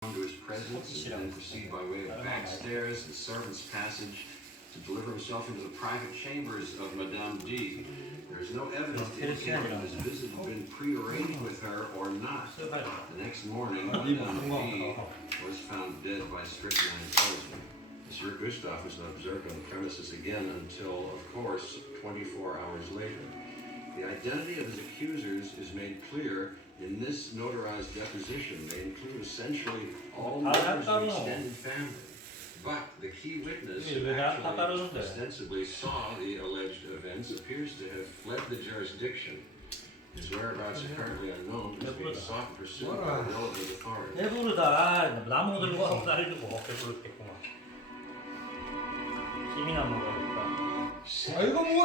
to his presence and then proceed by way of back stairs and servants' passage to deliver himself into the private chambers of Madame D. There is no evidence to indicate whether this visit had been prearranged with her or not. The next morning, Madame D was found dead by strychnine poisoning. Monsieur Gustave was not observed on the premises again until, of course, 24 hours later. The identity of his accusers is made clear in this notarized deposition. They include essentially all members of the extended family. But the key witness who actually ostensibly saw the alleged events appears to have fled the jurisdiction. His whereabouts are currently unknown, but is being sought and pursued by relevant authorities. 배부르다. 나무 들고 하고 다리고 배부르겠구만. 힘이 나는 거겠다. 아 이거 뭐